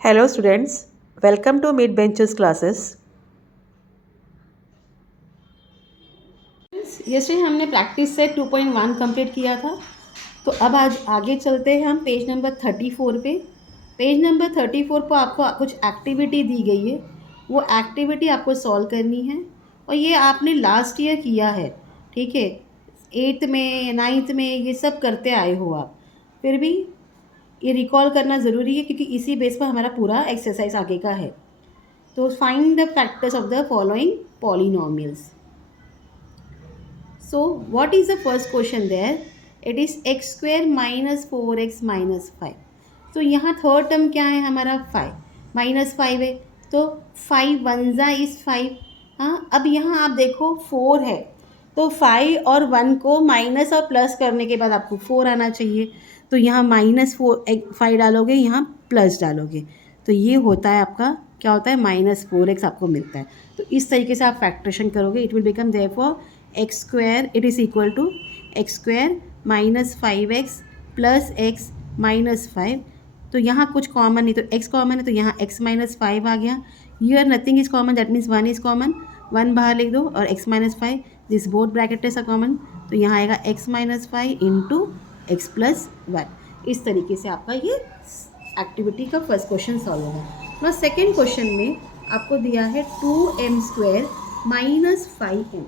Hello students, welcome to Mid Benches classes. yesterday हमने practice set 2.1 complete किया था। तो अब आज आगे चलते हैं हम पेज नंबर 34 पे। पेज नंबर 34 पर आपको कुछ एक्टिविटी दी गई है, वो एक्टिविटी आपको सॉल्व करनी है और ये आपने लास्ट ईयर किया है, ठीक है। 8th में 9th में ये सब करते आए हो आप, फिर भी ये रिकॉल करना ज़रूरी है क्योंकि इसी बेस पर हमारा पूरा एक्सरसाइज आगे का है। तो find the factors of the following polynomials. So what is the first question there? It is x square minus 4x minus 5. तो यहाँ थर्ड टर्म क्या है हमारा 5 माइनस 5 है, तो 5 वन ज़ा इज़ 5. हाँ, अब यहाँ आप देखो 4 है, तो 5 और 1 को माइनस और प्लस करने के बाद आपको 4 आना चाहिए. तो यहाँ -5 डालोगे, यहाँ प्लस डालोगे, तो ये होता है आपका क्या होता है -4x आपको मिलता है. तो इस तरीके से आप फैक्टरेशन करोगे. It will become therefore x square it is equal to x square minus 5x plus x minus 5. तो यहाँ कुछ कॉमन नहीं, तो x कॉमन है, तो यहाँ x माइनस 5 आ गया. Here nothing is common, that means 1 is common, 1 बाहर लिख दो और x minus 5 this both bracket is a common. तो यहाँ आएगा x minus 5 into x plus 1. इस तरीके से आपका ये एक्टिविटी का फर्स्ट क्वेश्चन सॉल्व होगा. ना सेकेंड क्वेश्चन में आपको दिया है 2m square minus 5m.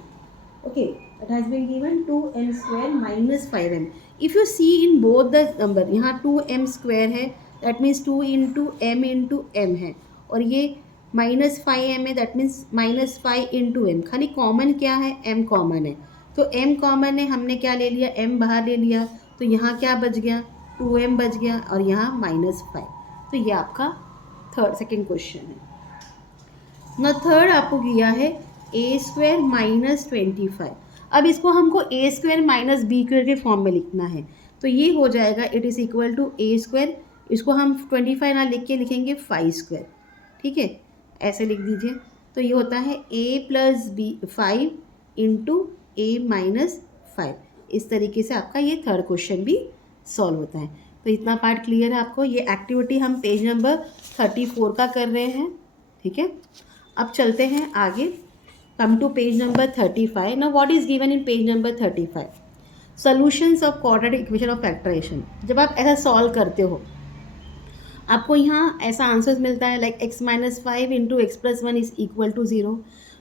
Okay, it has been given 2m square minus 5m. If you see in both the number, यहाँ 2m square है, that means 2 into m है, और ये -5m है, that means -5 into m. खाली common क्या है, m common है, तो m कॉमन है, हमने क्या ले लिया, m बाहर ले लिया, तो यहाँ क्या बच गया, 2m बच गया और यहाँ -5. तो ये आपका सेकेंड क्वेश्चन है. ना थर्ड आपको किया है ए स्क्वायर माइनस 25. अब इसको हमको a square minus b square के फॉर्म में लिखना है, तो ये हो जाएगा it is equal to a square. इसको हम 25 ना लिख के लिखेंगे 5 स्क्वायर, ठीक है, ऐसे लिख दीजिए. तो ये होता है ए प्लस बी 5 इंटू ए माइनस 5. इस तरीके से आपका ये थर्ड क्वेश्चन भी सॉल्व होता है. तो इतना पार्ट क्लियर है आपको. ये एक्टिविटी हम पेज नंबर 34 का कर रहे हैं, ठीक है. अब चलते हैं आगे. Come to page number 35. Now what is given in page number 35? Solutions of quadratic equation of factorization. जब आप ऐसा सॉल्व करते हो आपको यहाँ ऐसा आंसर मिलता है like x minus 5 into x plus 1 is equal to 0.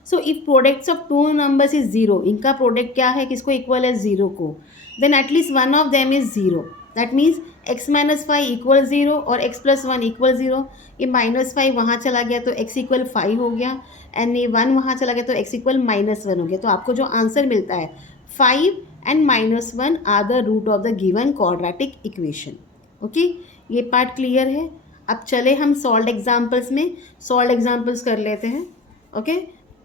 So if products of two numbers is 0, इनका प्रोडक्ट क्या है, किसको इक्वल है, 0 को, then at least one of them is 0. That means x minus 5 equal 0 और x प्लस 1 इक्वल 0. ये -5 वहाँ चला गया तो x इक्वल 5 हो गया, एंड ये 1 वहाँ चला गया तो x इक्वल -1 हो गया. तो आपको जो आंसर मिलता है 5 and -1 are the root of the given quadratic equation. Okay, ये पार्ट क्लियर है. अब चले हम सॉल्व एग्जाम्पल्स में. सॉल्व एग्जाम्पल्स कर लेते हैं. Okay,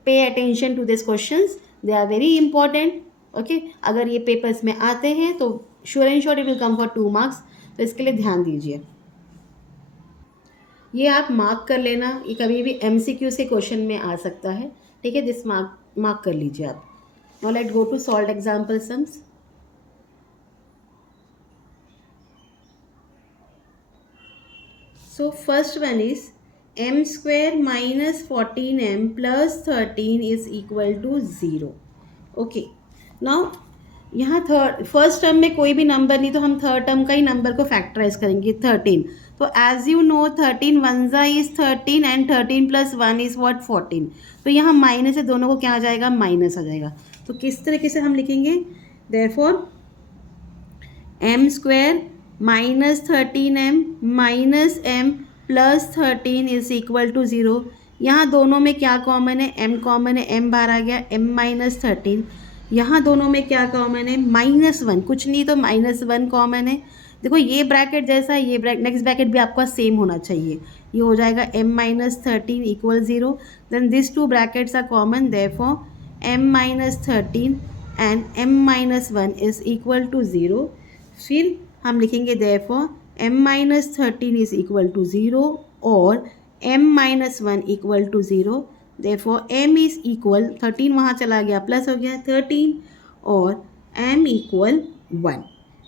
pay attention to this questions, they are very important. Okay, अगर ये पेपर्स में आते हैं तो sure and sure it will come for 2 marks, तो इसके लिए ध्यान दीजिए. ये आप मार्क कर लेना, ये कभी भी MCQs के क्वेश्चन में आ सकता है, ठीक है. दिस मार्क कर लीजिए आप. Now let go to solve example sums. So first one is m square minus 14m plus 13 is equal to 0. Okay. Now यहाँ फर्स्ट टर्म में कोई भी नंबर नहीं, तो हम थर्ड टर्म का ही नंबर को फैक्टराइज करेंगे 13. तो एज यू नो 13 वन ज़ा is 13 and 13 plus 1 is what 14. तो यहाँ माइनस है, दोनों को क्या आ जाएगा, माइनस आ जाएगा. तो किस तरीके से हम लिखेंगे, therefore m square minus 13m minus m plus 13 is equal to 0. यहाँ दोनों में क्या कॉमन है, m कॉमन है, m बाहर आ गया, m माइनस 13. यहाँ दोनों में क्या कॉमन है, -1, कुछ नहीं तो -1 कॉमन है. देखो ये ब्रैकेट जैसा है, ये नेक्स्ट ब्रैकेट भी आपका सेम होना चाहिए. ये हो जाएगा m minus 13 equal 0. Then this two brackets are common, therefore m minus 13 and m minus 1 is equal to 0. फिर हम लिखेंगे therefore m minus 13 is equal to 0 और m minus 1 equal to 0. Therefore m is equal 13 वहाँ चला गया, plus हो गया 13 और m इक्वल 1.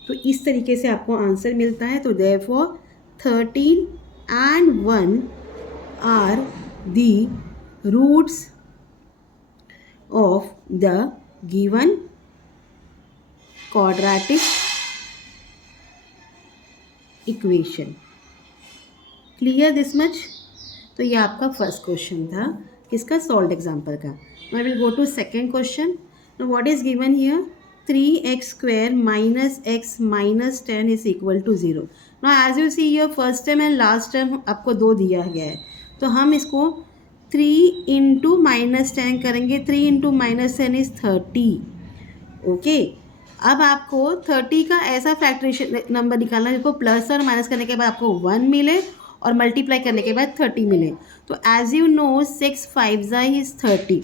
तो इस तरीके से आपको आंसर मिलता है. तो therefore 13 and 1 are the roots of the given quadratic equation. Clear this much? तो ये आपका फर्स्ट क्वेश्चन था किसका, सॉल्व्ड एग्जाम्पल का. Now will go to second question. Now what is given here, 3x² minus x minus 10 is equal to 0. Now as you see your first term and last term आपको 2 दिया गया है, तो हम इसको 3 इंटू माइनस 10 करेंगे. 3 into minus 10 is 30. Okay, अब आपको 30 का ऐसा फैक्ट्रेशन नंबर निकालना है जिसको प्लस और माइनस करने के बाद आपको 1 मिले और मल्टीप्लाई करने के बाद 30 मिले. तो as you know 6 5 is 30.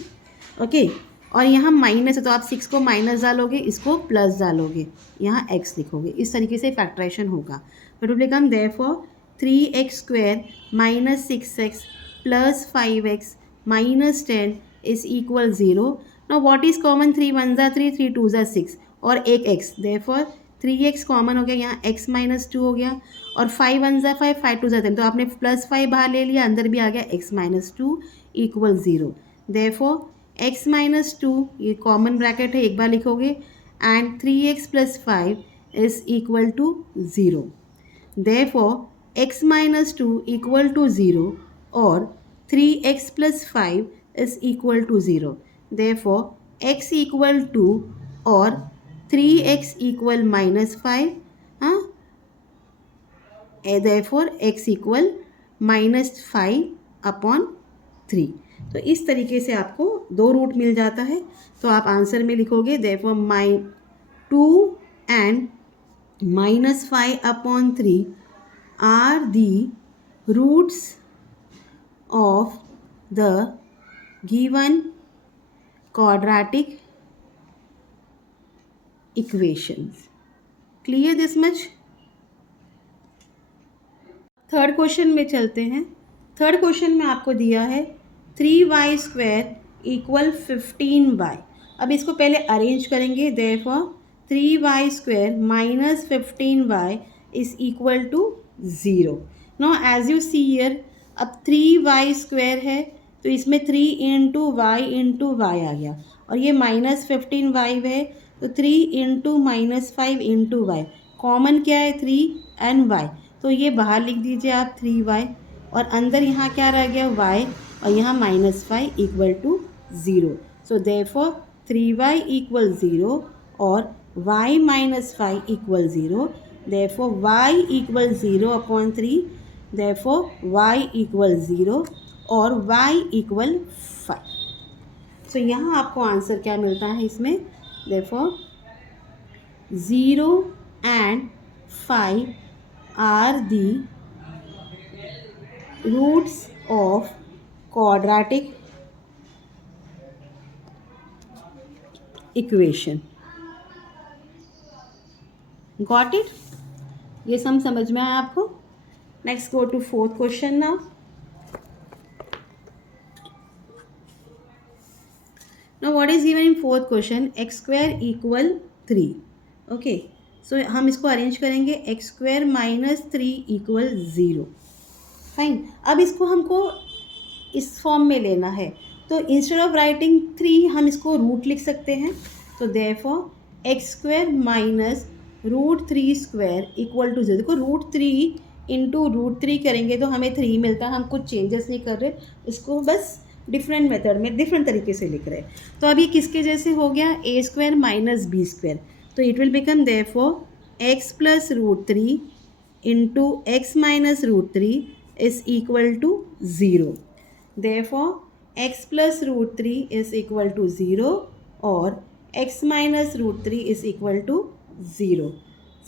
Okay, और यहाँ माइनस है तो आप 6 को माइनस डालोगे, इसको प्लस डालोगे, यहाँ x लिखोगे. इस तरीके से फैक्ट्रेशन होगा. It will become therefore 3x² minus 6x plus 5x minus 10 is equal 0. Now what is common, 3 1 3, 3 2 6 और एक x. देयरफॉर 3x कॉमन हो गया, यहाँ x माइनस 2 हो गया, और 5 1 5, 5 2 10, तो आपने प्लस 5 बाहर ले लिया, अंदर भी आ गया x minus 2 equal 0. Therefore x minus 2 ये कॉमन ब्रैकेट है, एक बार लिखोगे, and 3x plus 5 is equal to 0. Therefore x minus 2 equal to 0 और 3x plus 5 is equal to 0. Therefore x equal to और 3x इक्वल माइनस 5. हाँ, therefore x equal minus 5 upon 3. तो इस तरीके से आपको 2 रूट मिल जाता है. तो आप आंसर में लिखोगे therefore 2 and minus 5 upon 3 are the roots of the given quadratic equations. Clear this much? Third question में चलते हैं. थर्ड क्वेश्चन में आपको दिया है 3y² इक्वल 15y. अब इसको पहले अरेंज करेंगे. Therefore 3y² minus 15y is equal to 0. Now as you see here, अब 3y² है तो इसमें 3 इंटू वाई आ गया, और ये माइनस 15y है तो 3 into minus 5 into y. Common क्या है, 3 एंड y, तो ये बाहर लिख दीजिए आप 3y, और अंदर यहाँ क्या रह गया y, और यहाँ minus 5 equal to 0. So therefore 3y equal 0 और y minus 5 equal 0. Therefore y equal 0 upon 3. Therefore y equal 0 और y इक्वल 5. सो यहाँ आपको आंसर क्या मिलता है इसमें, therefore 0 and 5 are the roots of quadratic equation. Got it? ये सम समझ में आया आपको. Next go to fourth question now. Now what is given in fourth question, x² equal 3. Okay, so हम इसको अरेंज करेंगे, x² माइनस 3 इक्वल 0. फाइन. अब इसको हमको इस फॉर्म में लेना है, तो इंस्टेड ऑफ राइटिंग 3 हम इसको रूट लिख सकते हैं. तो therefore x² minus √3² equal to 0. देखो √3 इंटू √3 करेंगे तो हमें 3 मिलता है. हम कुछ चेंजेस नहीं कर रहे, इसको बस डिफरेंट मेथड में डिफरेंट तरीके से लिख रहे हैं. तो अभी किसके जैसे हो गया, a² माइनस b². तो it will become therefore x plus √3 into x minus √3 is equal to 0. Therefore x plus √3 is equal to 0 और x minus √3 is equal to 0.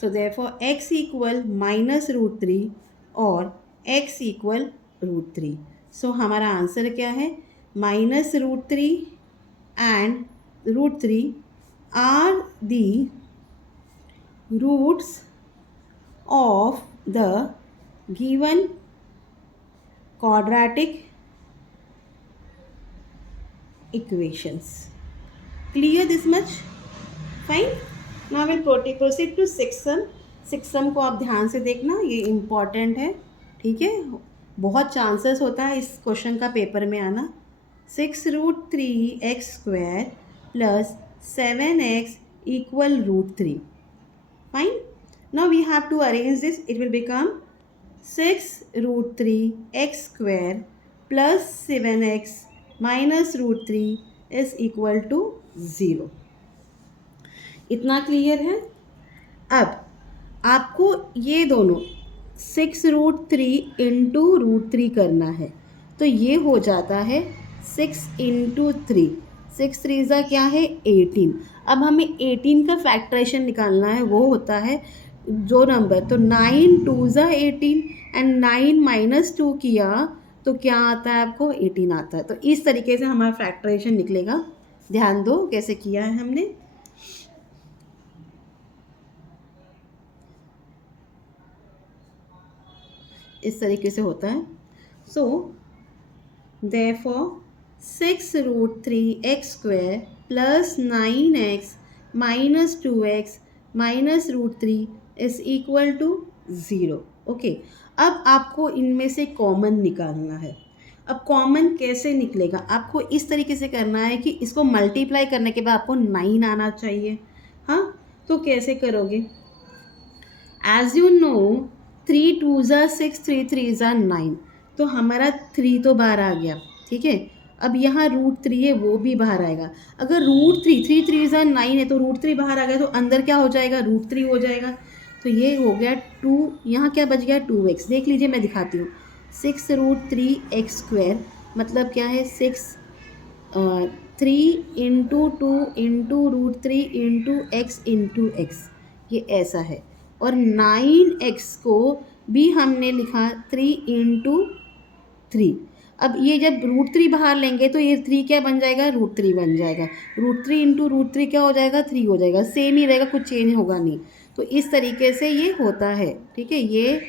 So therefore x equal minus √3 और x equal √3. सो हमारा answer क्या है, minus √3 and √3 are the roots of the given quadratic equations. Clear this much? Fine. Now we'll proceed to sixth sum. Six सम को आप ध्यान से देखना, ये इम्पॉर्टेंट है. ठीक है, बहुत चांसेस होता है इस क्वेश्चन का पेपर में आना। 6√3x² plus 7x equal √3. Fine. Now we have to arrange this. It will become 6√3x² plus 7x minus √3 is equal to 0. इतना क्लियर है। अब आपको ये दोनों 6√3 इंटू √3 करना है, तो ये हो जाता है 6 इंटू 3। 6 3 ज़ा क्या है 18। अब हमें 18 का फैक्टराइजेशन निकालना है, वो होता है जो नंबर, तो 9 2 ज़ा 18 एंड 9 माइनस 2 किया तो क्या आता है आपको 18 आता है। तो इस तरीके से हमारा फैक्टराइजेशन निकलेगा। ध्यान दो कैसे किया है हमने। इस तरीके से होता है। So therefore 6√3x² plus 9x minus 2x minus √3 is equal to 0। Okay, अब आपको इनमें से कॉमन निकालना है। अब कॉमन कैसे निकलेगा, आपको इस तरीके से करना है कि इसको मल्टीप्लाई करने के बाद आपको 9 आना चाहिए। हाँ, तो कैसे करोगे, एज यू नो 3 2 ज़ा 6 3 3 ज़ा 9, तो हमारा 3 तो बाहर आ गया। ठीक है, अब यहाँ √3 है वो भी बाहर आएगा। अगर √3 3 3 ज़ा 9 है तो √3 बाहर आ गया, तो अंदर क्या हो जाएगा √3 हो जाएगा। तो ये हो गया 2, यहाँ क्या बच गया 2x। देख लीजिए मैं दिखाती हूँ। 6√3x² मतलब क्या है 3 इंटू 2 इंटू √3 इंटू x, ये ऐसा है। और 9x को भी हमने लिखा 3 इंटू 3। अब ये जब √3 बाहर लेंगे तो ये 3 क्या बन जाएगा √3 बन जाएगा। √3 इंटू √3 क्या हो जाएगा 3 हो जाएगा, सेम ही रहेगा, कुछ चेंज होगा नहीं। तो इस तरीके से ये होता है। ठीक है, ये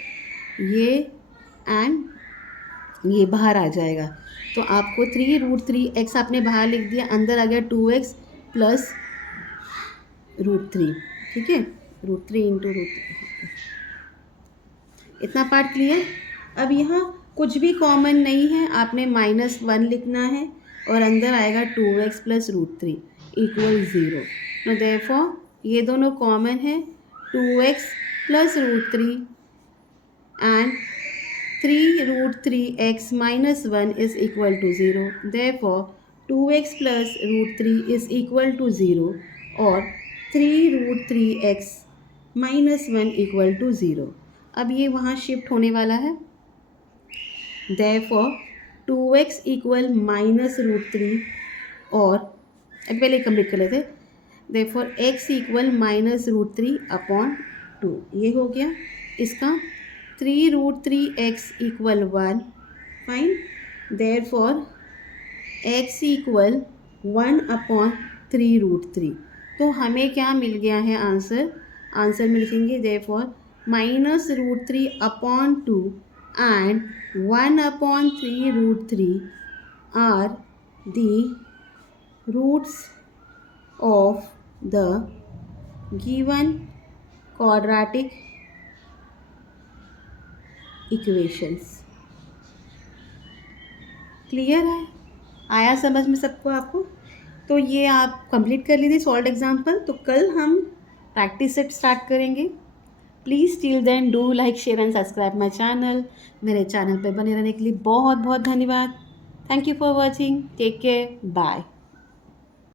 एंड ये बाहर आ जाएगा। तो आपको 3√3x आपने बाहर लिख दिया, अंदर आ गया 2x प्लस √3। ठीक है, √3 इंटू √3। इतना पार्ट क्लियर। अब यहाँ कुछ भी कॉमन नहीं है, आपने -1 लिखना है और अंदर आएगा 2x प्लस √3 इक्वल 0। तो देयरफॉर ये दोनों कॉमन है, 2x plus √3 and 3√3x minus 1 is equal to 0. Therefore 2x plus √3 is equal to 0 और 3√3x minus 1 equal to 0। अब ये वहाँ शिफ्ट होने वाला है। Therefore 2x equal minus √3 और पहले कंप्लीट कर लेते। Therefore x equal minus √3 upon 2, ये हो गया इसका। 3√3x equal 1, fine. Therefore x equal 1 upon 3√3। तो हमें क्या मिल गया है आंसर, आंसर में लिखेंगे therefore -√3 upon 2 and 1 upon 3√3 are the roots of the given quadratic equations. Clear है, आया समझ में सबको आपको। तो ये आप कंप्लीट कर लीजिए सॉल्व एग्जाम्पल। तो कल हम प्रैक्टिस सेट स्टार्ट करेंगे। Please till then do like share and subscribe my channel. मेरे चैनल पर बने रहने के लिए बहुत बहुत धन्यवाद। Thank you for watching, take care, bye.